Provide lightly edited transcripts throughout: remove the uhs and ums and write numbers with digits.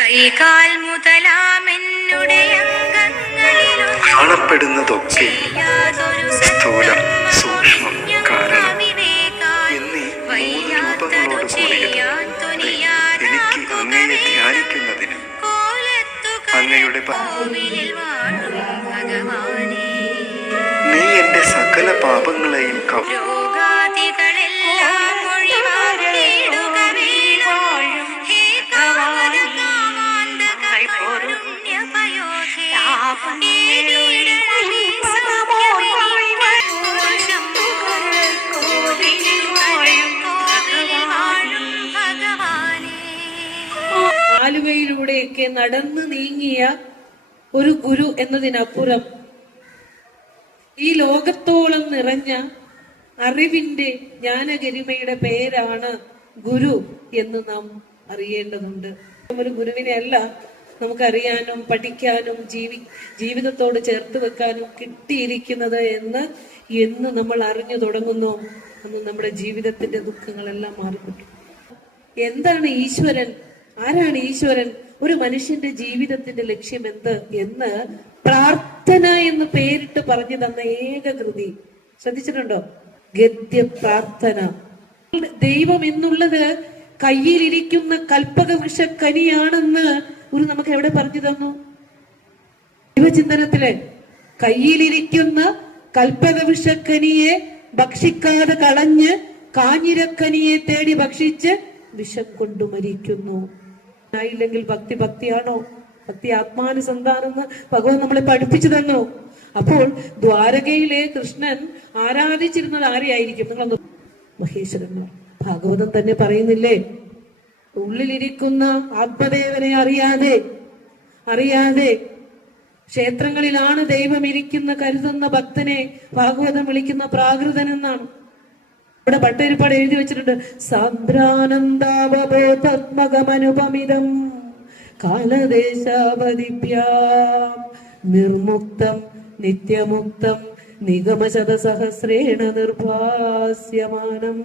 കൈകാൽ മുതലാമെന്നുടെ കാണപ്പെടുന്നതൊക്കെ സ്ഥൂലം, സൂക്ഷ്മം, കാരണം എന്നീ മൂന്ന് രൂപങ്ങളോട് കൂടിയത് എനിക്ക് അങ്ങയെ ധ്യാനിക്കുന്നതിനും അങ്ങയുടെ നീ എന്റെ സകല പാപങ്ങളെയും ആലുവയിലൂടെയൊക്കെ നടന്നു നീങ്ങിയ ഒരു ഗുരു എന്നതിനപ്പുറം ഈ ലോകത്തോളം നിറഞ്ഞ അറിവിന്റെ ജ്ഞാനഗരിമയുടെ പേരാണ് ഗുരു എന്ന് നാം അറിയേണ്ടതുണ്ട്. ഒരു ഗുരുവിനെ അല്ല നമുക്കറിയാനും പഠിക്കാനും ജീവിതത്തോട് ചേർത്ത് വെക്കാനും കിട്ടിയിരിക്കുന്നത് എന്ന് നമ്മൾ അറിഞ്ഞു തുടങ്ങുന്നു അന്ന് നമ്മുടെ ജീവിതത്തിന്റെ ദുഃഖങ്ങളെല്ലാം മാറിക്കിട്ടും. എന്താണ് ഈശ്വരൻ? ആരാണ് ഈശ്വരൻ? ഒരു മനുഷ്യന്റെ ജീവിതത്തിന്റെ ലക്ഷ്യം എന്ത് എന്ന് പ്രാർത്ഥന എന്ന് പേരിട്ട് പറഞ്ഞു തന്ന ഏക കൃതി ശ്രദ്ധിച്ചിട്ടുണ്ടോ? ഗദ്യ പ്രാർത്ഥന. ദൈവം എന്നുള്ളത് കയ്യിലിരിക്കുന്ന കൽപ്പക വൃക്ഷക്കനിയാണെന്ന് ഒരു നമുക്ക് എവിടെ പറഞ്ഞു തന്നു? ദൈവചിന്തനത്തില് കയ്യിലിരിക്കുന്ന കൽപ്പക വൃക്ഷക്കനിയെ ഭക്ഷിക്കാതെ കളഞ്ഞ് കാഞ്ഞിരക്കനിയെ തേടി ഭക്ഷിച്ച് വിഷം കൊണ്ടു മരിക്കുന്നു. ആയില്ലെങ്കിൽ ഭക്തിയാണോ? ഭക്തി ആത്മാനുസന്ധാനെന്ന് ഭഗവാൻ നമ്മളെ പഠിപ്പിച്ചു തന്നു. അപ്പോൾ ദ്വാരകയിലെ കൃഷ്ണൻ ആരാധിച്ചിരുന്നത് ആരെയായിരിക്കും? നിങ്ങളൊന്ന് മഹേശ്വരന്മാർ. ഭാഗവതം തന്നെ പറയുന്നില്ലേ, ഉള്ളിലിരിക്കുന്ന ആത്മദേവനെ അറിയാതെ ക്ഷേത്രങ്ങളിലാണ് ദൈവം ഇരിക്കുന്ന കരുതുന്ന ഭക്തനെ ഭാഗവതം വിളിക്കുന്ന പ്രാകൃതൻ എന്നാണ്. ഇവിടെ പട്ടേരിപ്പാട് എഴുതി വെച്ചിട്ടുണ്ട്, സാന്ദ്രാനന്ദാവബോധാത്മകമനുപമിതം കാലദേശാവധിഭ്യാം നിർമുക്തം നിത്യമുക്തം നിഗമശതസഹസ്രേണ നിർഭാസ്യമാനം.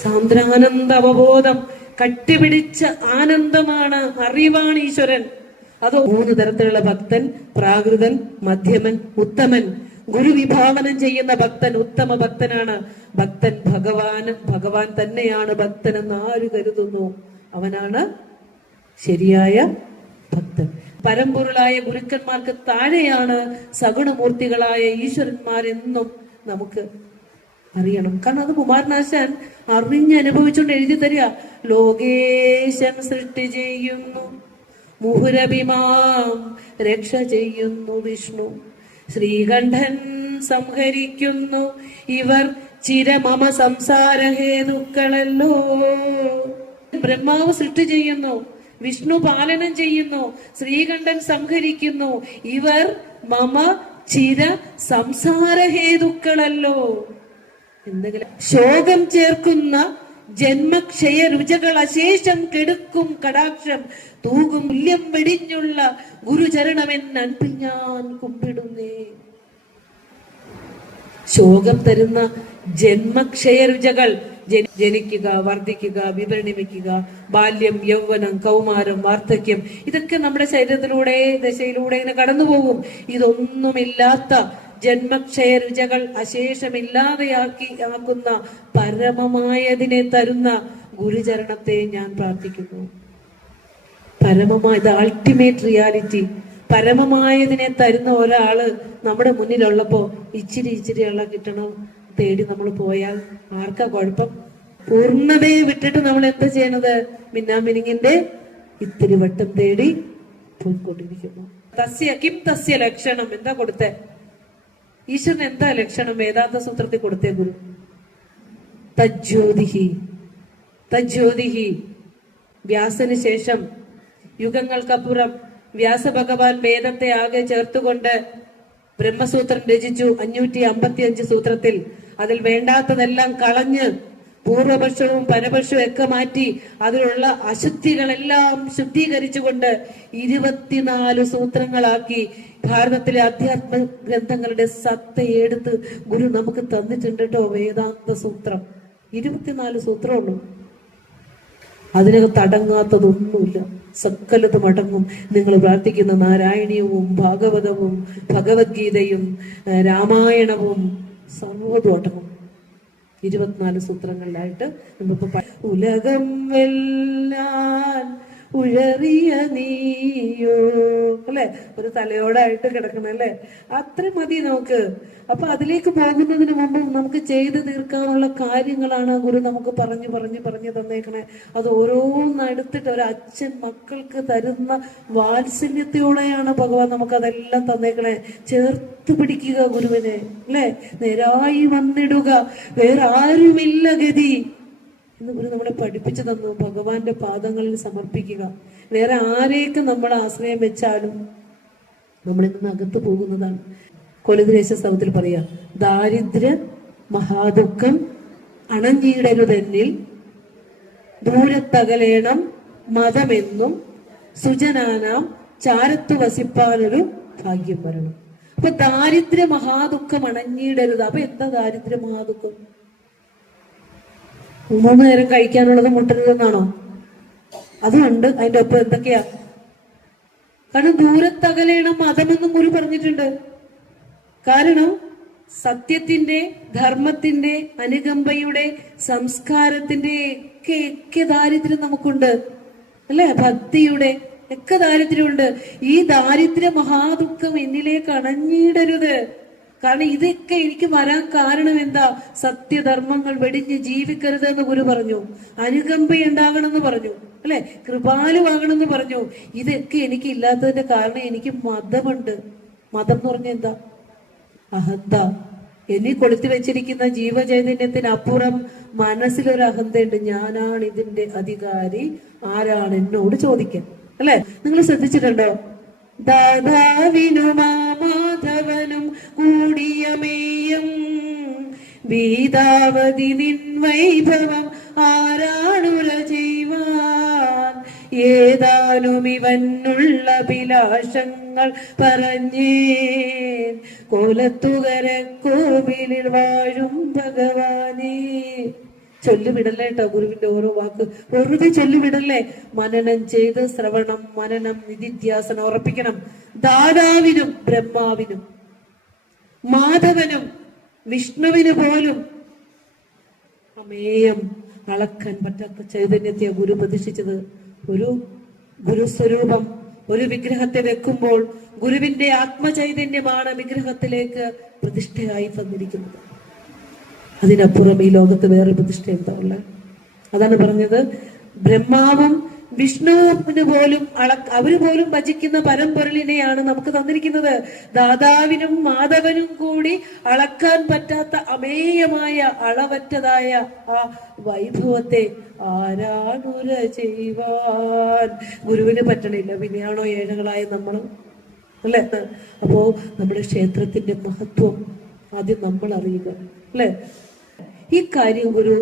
സാന്ദ്രാനന്ദ അവബോധം, കട്ടിപിടിച്ച ആനന്ദമാണ്, അറിവാണ് ഈശ്വരൻ. അതോ 3 തരത്തിലുള്ള ഭക്തൻ: പ്രാകൃതൻ, മധ്യമൻ, ഉത്തമൻ. ഗുരു വിഭാവനം ചെയ്യുന്ന ഭക്തൻ ഉത്തമ ഭക്തനാണ്. ഭക്തൻ ഭഗവാൻ തന്നെയാണ് ഭക്തനെന്ന് ആര് കരുതുന്നു അവനാണ് ശരിയായ ഭക്തൻ. പരമ്പൊരുളായ ഗുരുക്കന്മാർക്ക് താഴെയാണ് സഗുണമൂർത്തികളായ ഈശ്വരന്മാരെന്നും നമുക്ക് അറിയണം. കാരണം അത് കുമാരനാശാൻ അറിഞ്ഞനുഭവിച്ചുകൊണ്ട് എഴുതി തരിക. ലോകേശൻ സൃഷ്ടി ചെയ്യുന്നു, മുഹുരഭിമാം രക്ഷ ചെയ്യുന്നു വിഷ്ണു, ശ്രീകണ്ഠൻ സംഹരിക്കുന്നു, ഇവർ ചിരമമ സംസാരഹേതുക്കളല്ലോ. ബ്രഹ്മാവ് സൃഷ്ടി ചെയ്യുന്നു, വിഷ്ണു പാലനം ചെയ്യുന്നു, ശ്രീകണ്ഠൻ സംഹരിക്കുന്നു, ഇവർ മമ ചിര സംസാരഹേതുക്കളല്ലോ. എന്തെങ്കിലും ശോകം ചേർക്കുന്ന ജന്മക്ഷയ രുചകൾ അശേഷം കെടുക്കും കടാക്ഷം തൂകും മൂല്യം വെടിഞ്ഞുള്ള ഗുരുചരണമെന്ന് അൻപിൽ ഞാൻ കുമ്പിടുന്നേ. ശോകം തരുന്ന ജന്മക്ഷയ രുചകൾ ജനിക്കുക, വർദ്ധിക്കുക, വിപരിണമിക്കുക, ബാല്യം, യൗവനം, കൗമാരം, വാർദ്ധക്യം, ഇതൊക്കെ നമ്മുടെ ശരീരത്തിലൂടെ ദശയിലൂടെ ഇങ്ങനെ കടന്നുപോകും. ഇതൊന്നുമില്ലാത്ത ജന്മക്ഷയ രുചകൾ അശേഷമില്ലാതെയാക്കുന്ന പരമമായതിനെ തരുന്ന ഗുരുചരണത്തെ ഞാൻ പ്രാർത്ഥിക്കുന്നു. പരമമായ അൾട്ടിമേറ്റ് റിയാലിറ്റി, പരമമായതിനെ തരുന്ന ഒരാള് നമ്മുടെ മുന്നിലുള്ളപ്പോ ഇച്ചിരി കിട്ടണം തേടി നമ്മൾ പോയാൽ ആർക്കാ കുഴപ്പം? പൂർണ്ണതയെ വിട്ടിട്ട് നമ്മൾ എന്താ ചെയ്യണത്? മിന്നാമിനിങ്ങിന്റെ ഇത്തിരി വട്ടം തേടി പോയിക്കൊണ്ടിരിക്കുന്നു. തസ്യ ലക്ഷണം എന്താ കൊടുത്തേ? ഈശ്വരൻ എന്താ ലക്ഷണം? വേദാന്ത സൂത്രത്തിൽ കൊടുത്തേ ഗുരു. തജ്ജ്യോതിഹി. വ്യാസന് ശേഷം യുഗങ്ങൾക്കപ്പുറം വ്യാസഭഗവാൻ വേദത്തെ ആകെ ചേർത്തുകൊണ്ട് ബ്രഹ്മസൂത്രം രചിച്ചു. 555 സൂത്രത്തിൽ. അതിൽ വേണ്ടാത്തതെല്ലാം കളഞ്ഞ് പൂർവപക്ഷവും പരപക്ഷവും ഒക്കെ മാറ്റി അതിലുള്ള അശുദ്ധികളെല്ലാം ശുദ്ധീകരിച്ചുകൊണ്ട് 24 സൂത്രങ്ങളാക്കി ഭാരതത്തിലെ അധ്യാത്മ ഗ്രന്ഥങ്ങളുടെ സത്തയെടുത്ത് ഗുരു നമുക്ക് തന്നിട്ടുണ്ട് കേട്ടോ. വേദാന്ത സൂത്രം 24 സൂത്രമുള്ളൂ. അതിനകത്ത് അടങ്ങാത്തതൊന്നുമില്ല. സകലതും അടങ്ങും. നിങ്ങൾ പ്രാർത്ഥിക്കുന്ന നാരായണീയവും ഭാഗവതവും ഭഗവത്ഗീതയും രാമായണവും സർവ്വതും അടങ്ങും. 24 സൂത്രങ്ങളിലായിട്ട് നമുക്ക് ഉലകം വെല്ലാൻ ഉഴറിയ നീയോ അല്ലെ, ഒരു തലയോടായിട്ട് കിടക്കണം അല്ലെ, അത്ര മതി നമുക്ക്. അപ്പൊ അതിലേക്ക് പോകുന്നതിന് മുമ്പ് നമുക്ക് ചെയ്തു തീർക്കാനുള്ള കാര്യങ്ങളാണ് ഗുരു നമുക്ക് പറഞ്ഞു തന്നേക്കണേ. അത് ഓരോന്നെടുത്തിട്ട് ഒരു അച്ഛൻ മക്കൾക്ക് തരുന്ന വാത്സല്യത്തോടെയാണ് ഭഗവാൻ നമുക്ക് അതെല്ലാം തന്നേക്കണേ. ചേർത്ത് പിടിക്കുക ഗുരുവിനെ അല്ലെ, നേരായി വന്നിടുക, വേറെ ആരുമില്ല ഗതി എന്ന് ഗുരു നമ്മളെ പഠിപ്പിച്ചു തന്നു. ഭഗവാന്റെ പാദങ്ങളിൽ സമർപ്പിക്കുക. വേറെ ആരെയൊക്കെ നമ്മൾ ആശ്രയം വെച്ചാലും നമ്മളിൽ നിന്ന് അകത്ത് പോകുന്നതാണ്. കൊലുദ്ദേശ സ്തവത്തിൽ പറയാ, ദാരിദ്ര്യ മഹാദുഃഖം അണഞ്ഞിടരുതെന്നിൽ, ദൂരത്തകലേണം മതമെന്നും, സുജനാനാം ചാരത്തു വസിപ്പാനൊരു ഭാഗ്യം വരണം. അപ്പൊ ദാരിദ്ര്യ മഹാദുഃഖം അണഞ്ഞിടരുത്. അപ്പൊ എന്താ ദാരിദ്ര്യ മഹാദുഃഖം? 3 നേരം കഴിക്കാനുള്ളത് മുട്ടരുതെന്നാണോ? അതുകൊണ്ട് അതിന്റെ ഒപ്പം എന്തൊക്കെയാ? കാരണം ദൂരത്തകലേണം മതമെന്നും ഗുരു പറഞ്ഞിട്ടുണ്ട്. കാരണം സത്യത്തിന്റെ, ധർമ്മത്തിന്റെ, അനുകമ്പയുടെ, സംസ്കാരത്തിന്റെ ഒക്കെ ദാരിദ്ര്യം നമുക്കുണ്ട് അല്ലെ, ഭക്തിയുടെ ഒക്കെ ദാരിദ്ര്യമുണ്ട്. ഈ ദാരിദ്ര്യ മഹാദുഃഖം എന്നിലേക്ക് അണഞ്ഞിടരുത്. കാരണം ഇതൊക്കെ എനിക്ക് വരാൻ കാരണം എന്താ? സത്യധർമ്മങ്ങൾ വെടിഞ്ഞ് ജീവിക്കരുത് എന്ന് ഗുരു പറഞ്ഞു. അനുകമ്പ ഉണ്ടാകണമെന്ന് പറഞ്ഞു അല്ലെ, കൃപാലുവാകണമെന്ന് പറഞ്ഞു. ഇതൊക്കെ എനിക്ക് ഇല്ലാത്തതിന്റെ കാരണം എനിക്ക് മതമുണ്ട്. മതം എന്ന് പറഞ്ഞ എന്താ? അഹന്ത. എന്നെ കൊളുത്തി വെച്ചിരിക്കുന്ന ജീവചൈതന്യത്തിനപ്പുറം മനസ്സിലൊരു അഹന്തയുണ്ട്. ഞാനാണ് ഇതിന്റെ അധികാരി, ആരാണ് എന്നോട് ചോദിക്കാൻ അല്ലെ. നിങ്ങൾ ശ്രദ്ധിച്ചിട്ടുണ്ടോ? ദാതാവിനും മാധവനും കൂടിയമേയം വീതാവതി നിൻ വൈഭവം ആരാണുല ചെയ്യുവാൻ, ഏതാനും ഇവനുള്ള അഭിലാഷങ്ങൾ പറഞ്ഞേൻ, കോലത്തുകര കോവിലിൽ വാഴും ഭഗവാനേ. ചൊല്ലുവിടല്ലേ കേട്ടോ ഗുരുവിന്റെ ഓരോ വാക്ക്, വെറുതെ ചൊല്ലുവിടല്ലേ. മനനം ചെയ്ത് ശ്രവണം, മനനം, നിധിധ്യാസനം ഉറപ്പിക്കണം. ദാതാവിനും ബ്രഹ്മാവിനും മാധവനും വിഷ്ണുവിന് പോലും അമേയം അളക്കാൻ പറ്റാത്ത ചൈതന്യത്തെ ഗുരു പ്രതിഷ്ഠിച്ചത്. ഒരു ഗുരുസ്വരൂപം ഒരു വിഗ്രഹത്തെ വെക്കുമ്പോൾ ഗുരുവിന്റെ ആത്മചൈതന്യമാണ് വിഗ്രഹത്തിലേക്ക് പ്രതിഷ്ഠയായി തന്നിരിക്കുന്നത്. അതിനപ്പുറം ഈ ലോകത്ത് വേറെ പ്രതിഷ്ഠ എന്താ ഉള്ളത്? അതാണ് പറഞ്ഞത്. ബ്രഹ്മാവും വിഷ്ണുവിന് പോലും അവര് പോലും ഭജിക്കുന്ന പരമ്പൊരുളിനെയാണ് നമുക്ക് തന്നിരിക്കുന്നത്. ദാതാവിനും മാധവനും കൂടി അളക്കാൻ പറ്റാത്ത അമേയമായ അളവറ്റതായ ആ വൈഭവത്തെ ആരാണുര ചെയ്യുവാൻ ഗുരുവിന് പറ്റണില്ല. പിന്നെയാണോ ഏഴകളായ നമ്മൾ അല്ലെ? അപ്പോ നമ്മുടെ ക്ഷേത്രത്തിന്റെ മഹത്വം ആദ്യം നമ്മൾ അറിയുക അല്ലെ. ഈ കാര്യം ഒരു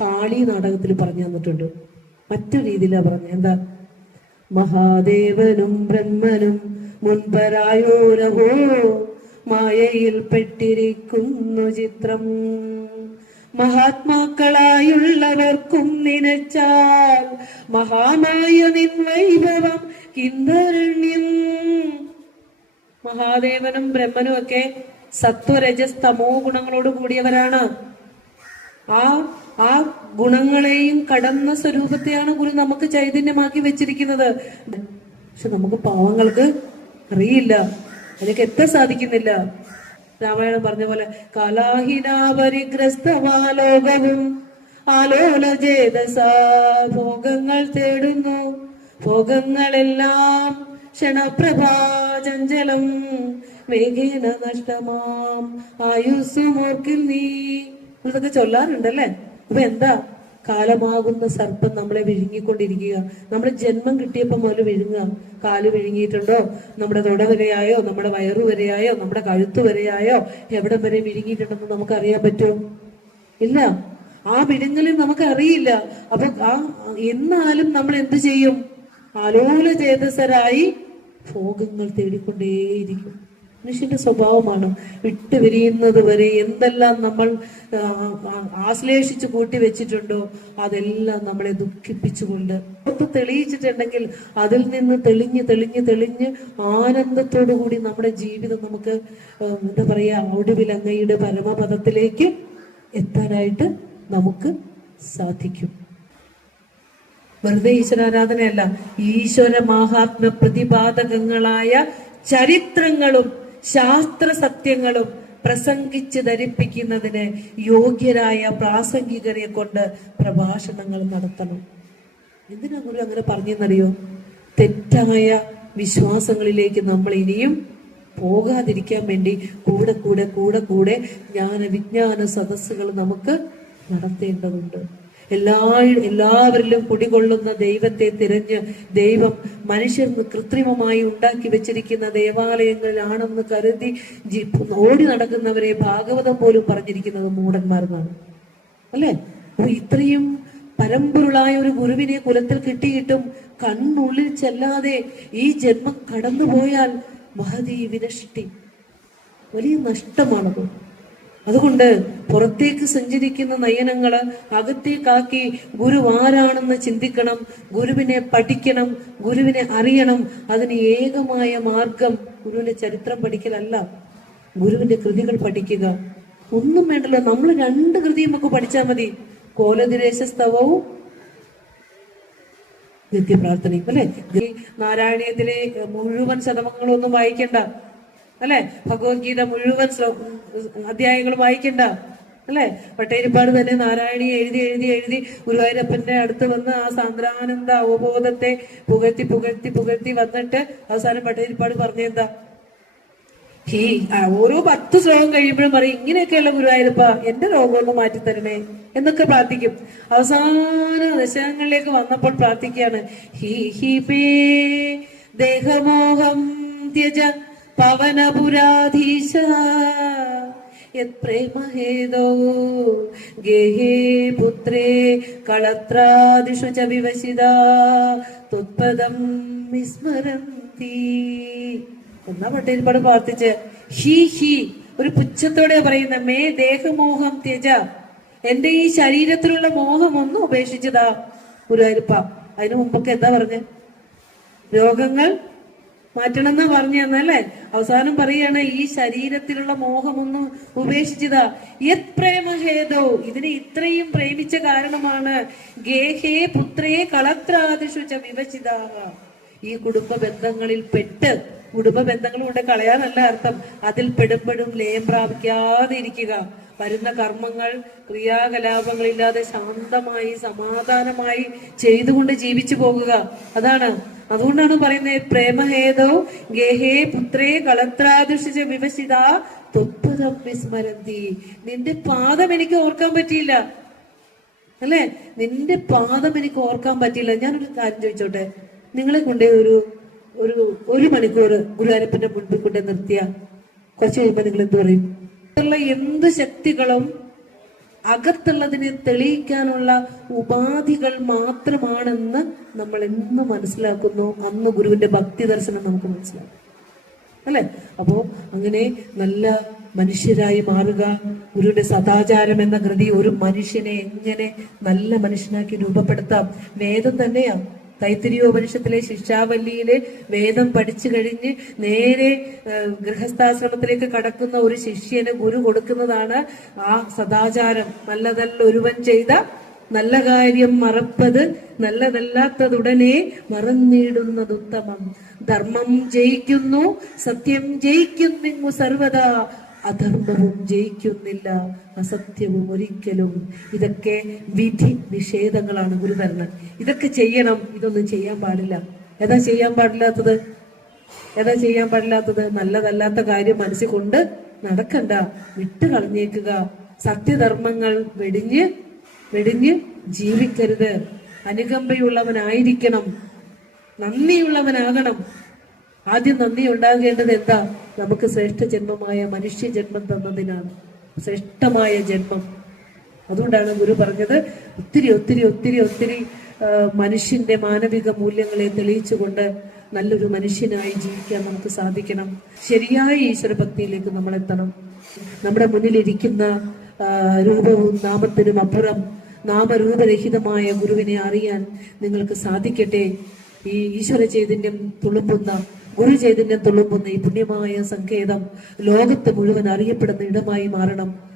കാളി നാടകത്തിൽ പറഞ്ഞു തന്നിട്ടുണ്ട്. മറ്റൊരു രീതിയിലാണ് പറഞ്ഞത്. എന്താ? മഹാദേവനും ബ്രഹ്മനും മുൻപരായോരഹോ മായയിൽ പെട്ടിരിക്കുന്നു ചിത്രം, മഹാത്മാക്കളായുള്ളവർക്കും നിനച്ചാൽ മഹാമായ നിൻ വൈഭവം കിന്ദരണ്യം. മഹാദേവനും ബ്രഹ്മനും ഒക്കെ സത്വരജസ് തമോ ഗുണങ്ങളോട് കൂടിയവരാണ്. ആ ഗുണങ്ങളെയും കടന്ന സ്വരൂപത്തെയാണ് ഗുരു നമുക്ക് ചൈതന്യമാക്കി വെച്ചിരിക്കുന്നത്. പക്ഷെ നമുക്ക് പാവങ്ങൾക്ക് അറിയില്ല, അതിലേക്ക് എത്താൻ സാധിക്കുന്നില്ല. രാമായണം പറഞ്ഞ പോലെ കാലാഹിനാപരിഗ്രസ്തമാലോകവും ആലോലചേതസാ ഭോഗങ്ങൾ തേടുന്നു, ഭോഗങ്ങളെല്ലാം ക്ഷണപ്രഭാചഞ്ചലം വേഗേന നഷ്ടമാം ആയുസ്സുമോർക്കിൽ നീ. ഇതൊക്കെ ചൊല്ലാറുണ്ടല്ലേ. അപ്പൊ എന്താ? കാലമാകുന്ന സർപ്പം നമ്മളെ വിഴുങ്ങിക്കൊണ്ടിരിക്കുക. നമ്മുടെ ജന്മം കിട്ടിയപ്പോൾ മുതൽ വിഴുങ്ങുക. കാല് വിഴുങ്ങിയിട്ടുണ്ടോ? നമ്മുടെ തുട വരെയായോ, നമ്മുടെ വയറു വരെയായോ, നമ്മുടെ കഴുത്ത് വരെയായോ, എവിടെ വരെ വിഴുങ്ങിയിട്ടുണ്ടെന്ന് നമുക്ക് അറിയാൻ പറ്റുമോ? ഇല്ല. ആ വിഴുങ്ങലും നമുക്ക് അറിയില്ല. അപ്പൊ എന്നാലും നമ്മൾ എന്ത് ചെയ്യും? ആലോല ചേതസരായി ഭോഗങ്ങൾ തേടിക്കൊണ്ടേയിരിക്കും. മനുഷ്യന്റെ സ്വഭാവമാണ്. വിട്ടുപിരിയുന്നത് വരെ എന്തെല്ലാം നമ്മൾ ആശ്ലേഷിച്ച് കൂട്ടി വെച്ചിട്ടുണ്ടോ അതെല്ലാം നമ്മളെ ദുഃഖിപ്പിച്ചുകൊണ്ട് പുറത്ത് തെളിയിച്ചിട്ടുണ്ടെങ്കിൽ അതിൽ നിന്ന് തെളിഞ്ഞ് തെളിഞ്ഞ് തെളിഞ്ഞ് ആനന്ദത്തോടു കൂടി നമ്മുടെ ജീവിതം നമുക്ക് എന്താ പറയാ ഒടുവിൽ അങ്ങയുടെ പരമപദത്തിലേക്ക് എത്താനായിട്ട് നമുക്ക് സാധിക്കും. വെറുതെ ഈശ്വരാരാധനയല്ല, ഈശ്വര മഹാത്മ്യ പ്രതിപാദകങ്ങളായ ചരിത്രങ്ങളും ശാസ്ത്ര സത്യങ്ങളും പ്രസംഗിച്ച് ധരിപ്പിക്കുന്നതിന് യോഗ്യരായ പ്രാസംഗികരെ കൊണ്ട് പ്രഭാഷണങ്ങൾ നടത്തണം. എന്തിനാ ഗുരു അങ്ങനെ പറഞ്ഞെന്നറിയോ? തെറ്റായ വിശ്വാസങ്ങളിലേക്ക് നമ്മൾ ഇനിയും പോകാതിരിക്കാൻ വേണ്ടി കൂടെ കൂടെ കൂടെ കൂടെ ജ്ഞാന വിജ്ഞാന സദസ്സുകൾ നമുക്ക് നടത്തേണ്ടതുണ്ട്. എല്ലാവരിലും കുടികൊള്ളുന്ന ദൈവത്തെ തിരഞ്ഞ് ദൈവം മനുഷ്യർ കൃത്രിമമായി ഉണ്ടാക്കി വെച്ചിരിക്കുന്ന ദേവാലയങ്ങളിലാണെന്ന് കരുതി ഓടി നടക്കുന്നവരെ ഭാഗവതം പോലും പറഞ്ഞിരിക്കുന്നത് മൂഢന്മാരെന്നാണ്, അല്ലെ? അപ്പൊ ഇത്രയും പരമ്പൊരുളായ ഒരു ഗുരുവിനെ കുലത്തിൽ കിട്ടിയിട്ടും കണ്ണുള്ളിൽ ചെല്ലാതെ ഈ ജന്മം കടന്നുപോയാൽ മഹതി വിനഷ്ടി, വലിയ നഷ്ടമാണത്. അതുകൊണ്ട് പുറത്തേക്ക് സഞ്ചരിക്കുന്ന നയനങ്ങള് അകത്തേക്കാക്കി ഗുരു ആരാണെന്ന് ചിന്തിക്കണം, ഗുരുവിനെ പഠിക്കണം, ഗുരുവിനെ അറിയണം. അതിന് ഏകമായ മാർഗം ഗുരുവിന്റെ ചരിത്രം പഠിക്കലല്ല, ഗുരുവിന്റെ കൃതികൾ പഠിക്കുക. ഒന്നും വേണ്ടല്ലോ, നമ്മൾ 2 കൃതി നമുക്ക് പഠിച്ചാൽ മതി. കോലദിരേശസ്തവവും നിത്യപ്രാർത്ഥനയും, അല്ലെ? നാരായണീയത്തിലെ മുഴുവൻ ശതകങ്ങളൊന്നും വായിക്കണ്ട, അല്ലെ? ഭഗവത്ഗീത മുഴുവൻ അധ്യായങ്ങൾ വായിക്കണ്ട, അല്ലെ? പട്ടേരിപ്പാട് തന്നെ നാരായണീയ എഴുതി എഴുതി എഴുതി ഗുരുവായൂരപ്പന്റെ അടുത്ത് വന്ന് ആ സാന്ദ്രാനന്ദ അവബോധത്തെ പുകഴ്ത്തി പുകഴ്ത്തി പുകഴ്ത്തി വന്നിട്ട് അവസാനം പട്ടേരിപ്പാട് പറഞ്ഞെന്താ? ഓരോ 10 ശ്ലോകം കഴിയുമ്പോഴും പറയും, ഇങ്ങനെയൊക്കെയുള്ള ഗുരുവായൂരപ്പ എന്റെ രോഗം ഒന്ന് മാറ്റിത്തരണേ എന്നൊക്കെ പ്രാർത്ഥിക്കും. അവസാന ദശകങ്ങളിലേക്ക് വന്നപ്പോൾ പ്രാർത്ഥിക്കുകയാണ്, ഹി പേ ദേഹമോഹം ത്യജ പവനപുരാധീശ യത്പ്രേമഹേതോ ഗേഹേ പുത്രേ കളത്രാദിഷു ച വിവശിതാ ത്വത്പദം വിസ്മരന്തി എന്നാ പട്ടേരിപ്പാട് പ്രാർത്ഥിച്ച്. ഹി ഒരു പുച്ഛത്തോടെ പറയുന്ന മേ ദേഹമോഹം ത്യജ, എന്റെ ഈ ശരീരത്തിലുള്ള മോഹം ഒന്നും ഉപേക്ഷിച്ചതാ ഗുരുവായൂരപ്പ. അതിനു മുമ്പൊക്കെ എന്താ പറഞ്ഞ്? രോഗങ്ങൾ മാറ്റണം എന്നാ പറഞ്ഞല്ലേ? അവസാനം പറയാണ് ഈ ശരീരത്തിലുള്ള മോഹമൊന്നും ഉപേക്ഷിച്ചതാ. യത് പ്രേമഹേതോ, ഇതിനെ ഇത്രയും പ്രേമിച്ച കാരണമാണ്. ഗേഹേ പുത്രേ കളത്രാദിഷു ച വിവശിതാഹ, ഈ കുടുംബ ബന്ധങ്ങളിൽ പെട്ട്, കുടുംബ ബന്ധങ്ങൾ കൊണ്ട് കളയാനല്ല അർത്ഥം, അതിൽ പെടുമ്പോഴും ലയം പ്രാപിക്കാതെ ഇരിക്കുക. വരുന്ന കർമ്മങ്ങൾ ക്രിയാകലാപങ്ങളില്ലാതെ ശാന്തമായി സമാധാനമായി ചെയ്തുകൊണ്ട് ജീവിച്ചു പോകുക. അതാണ്, അതുകൊണ്ടാണ് പറയുന്നത് പ്രേമഹേതോ ഗേഹേ പുത്രേ കളത്രാദുഷിച്ച വിവശിത ത്വത്പദം വിസ്മരന്തി. നിന്റെ പാദം എനിക്ക് ഓർക്കാൻ പറ്റിയില്ല, അല്ലെ? നിന്റെ പാദം എനിക്ക് ഓർക്കാൻ പറ്റിയില്ല. ഞാനൊരു കാര്യം ചോദിച്ചോട്ടെ, നിങ്ങളെ കൊണ്ടേ ഒരു മണിക്കൂർ ഗുരുവായൂരപ്പന്റെ മുൻപിൽ കൊണ്ടേ നിർത്തിയ കുറച്ച് കഴിയുമ്പോ നിങ്ങൾ എന്ത് പറയും? എന്ത് ശക്തികളും അകത്തുള്ളതിനെ തെളിയിക്കാനുള്ള ഉപാധികൾ മാത്രമാണെന്ന് നമ്മൾ എന്ന് മനസ്സിലാക്കുന്നു, അന്ന് ഗുരുവിന്റെ ഭക്തി ദർശനം നമുക്ക് മനസ്സിലാക്കും, അല്ലെ? അപ്പോ അങ്ങനെ നല്ല മനുഷ്യരായി മാറുക. ഗുരുവിന്റെ സദാചാരം എന്ന കൃതി ഒരു മനുഷ്യനെ എങ്ങനെ നല്ല മനുഷ്യനാക്കി രൂപപ്പെടുത്താം. വേദം തന്നെയാ. തൈത്തിരീയോപനിഷത്തിലെ ശിക്ഷാവല്ലിയിലെ വേദം പഠിച്ചു കഴിഞ്ഞ് നേരെ ഗൃഹസ്ഥാശ്രമത്തിലേക്ക് കടക്കുന്ന ഒരു ശിഷ്യന് ഗുരു കൊടുക്കുന്നതാണ് ആ സദാചാരം. നല്ലതല്ല ഒരുവൻ ചെയ്ത നല്ല കാര്യം മറപ്പത്, നല്ലതല്ലാത്തതുടനെ മറന്നിടുന്നതുത്തമം. ധർമ്മം ജയിക്കുന്നു, സത്യം ജയിക്കുന്നിങ്ങു സർവദാ, അധർമ്മവും ജയിക്കുന്നില്ല, അസത്യവും ഒരിക്കലും. ഇതൊക്കെ വിധി നിഷേധങ്ങളാണ് ഗുരുതരണം. ഇതൊക്കെ ചെയ്യണം, ഇതൊന്നും ചെയ്യാൻ പാടില്ല. ഏതാ ചെയ്യാൻ പാടില്ലാത്തത്? ഏതാ ചെയ്യാൻ പാടില്ലാത്തത്? നല്ലതല്ലാത്ത കാര്യം മനസ്സിൽ കൊണ്ട് നടക്കണ്ട, വിട്ടു കളഞ്ഞേക്കുക. സത്യധർമ്മങ്ങൾ വെടിഞ്ഞ് ജീവിക്കരുത്. അനുകമ്പയുള്ളവനായിരിക്കണം, നന്ദിയുള്ളവനാകണം. ആദ്യം നന്ദി ഉണ്ടാകേണ്ടത് എന്താ? നമുക്ക് ശ്രേഷ്ഠ ജന്മമായ മനുഷ്യ ജന്മം തന്നതിനാണ്, ശ്രേഷ്ഠമായ ജന്മം. അതുകൊണ്ടാണ് ഗുരു പറഞ്ഞത് ഒത്തിരി ഒത്തിരി ഒത്തിരി ഒത്തിരി മനുഷ്യന്റെ മാനവിക മൂല്യങ്ങളെ തെളിയിച്ചുകൊണ്ട് നല്ലൊരു മനുഷ്യനായി ജീവിക്കാൻ നമുക്ക് സാധിക്കണം. ശരിയായ ഈശ്വരഭക്തിയിലേക്ക് നമ്മൾ എത്തണം. നമ്മുടെ മുന്നിലിരിക്കുന്ന രൂപവും നാമത്തിനും അപ്പുറം നാമരൂപരഹിതമായ ഗുരുവിനെ അറിയാൻ നിങ്ങൾക്ക് സാധിക്കട്ടെ. ഈ ഈശ്വര ചൈതന്യം തുളുമ്പുന്ന, ഗുരു ചൈതന്യം തുളുമ്പുന്ന ഈ പുണ്യമായ സങ്കേതം ലോകത്ത് മുഴുവൻ അറിയപ്പെടുന്ന ഇടമായി മാറണം.